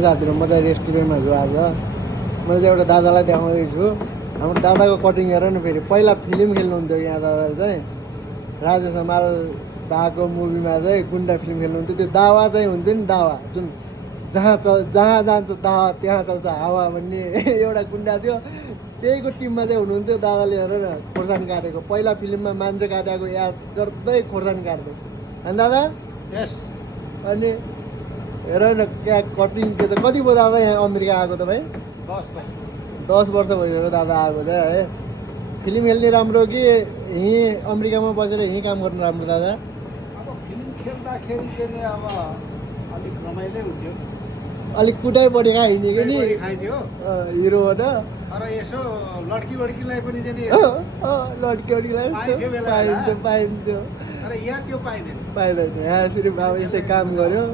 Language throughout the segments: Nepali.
साथीहरू म चाहिँ रेस्टुरेन्टमा छु आज। मैले चाहिँ एउटा दादालाई देखाउँदैछु। हाम्रो दादाको कटिङ हेर न फेरि। पहिला फिल्म खेल्नुहुन्थ्यो यहाँ दादाले चाहिँ। राजेश हमाल भएको मुभीमा चाहिँ गुन्डा फिल्म खेल्नुहुन्थ्यो। त्यो दावा चाहिँ हुन्थ्यो नि, दावा जुन जहाँ जान्छ दावा त्यहाँ चल्छ हावा भन्ने एउटा गुन्डा थियो। त्यहीको टिममा चाहिँ हुनुहुन्थ्यो दादाले। हेर न खोर्सानी काटेको, पहिला फिल्ममा मान्छे काटेको याद गर्दै खोर्सानी काट्दै होइन दादा। यस अनि हेर न क्या कटिङ। त्यो त कति भयो दादा यहाँ अमेरिका आएको त भाइ? 10 वर्ष भइसक्यो दादा आएको चाहिँ है। फिल्म खेल्ने राम्रो कि यहीँ अमेरिकामा बसेर यहीँ काम गर्नु राम्रो दादा? अब फिल्म खेल्दाखेरि चाहिँ अब अलिक रमाइलो हुन्थ्यो, अलिक कुटाइ बढी खाइने कि नि खाइदियो। हिरोबाट। तर यसो लड्कीलाई पनि चाहिँ लड्कीलाई पाइन्थ्यो बेला बेला। पाइन्थ्यो तर यहाँ त्यो पाइँदैन। पाइँदैन। यहाँ सिर्फ अब यस्तै काम गर्यो।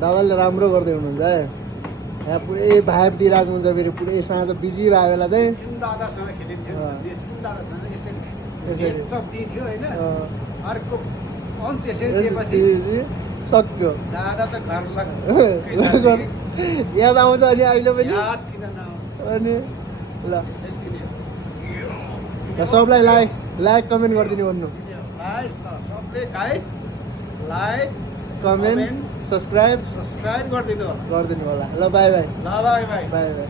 दादाले राम्रो गर्दै हुनुहुन्छ है। यहाँ पुरै भाइब दिइरहेको हुन्छ। फेरि पुरै साँझ बिजी भएको बेला चाहिँ जुन दादासँग खेलिन्थ्यो जुन दादासँग यसरी यसरी। दिन्थ्यो होइन, अर्को अंश यसरी दिएपछि सक्यो। दादा त घर याद आउँछ अनि अहिले पनि। याद किन नआउँछ? अनि ल सबलाई लाइक कमेन्ट गरिदिनु भन्नु। सबले लाइक कमेन्ट सब्सक्राइब सब्सक्राइब गरिदिनु होला। होला। ल बाई बाई। ल बाई बाई। By by.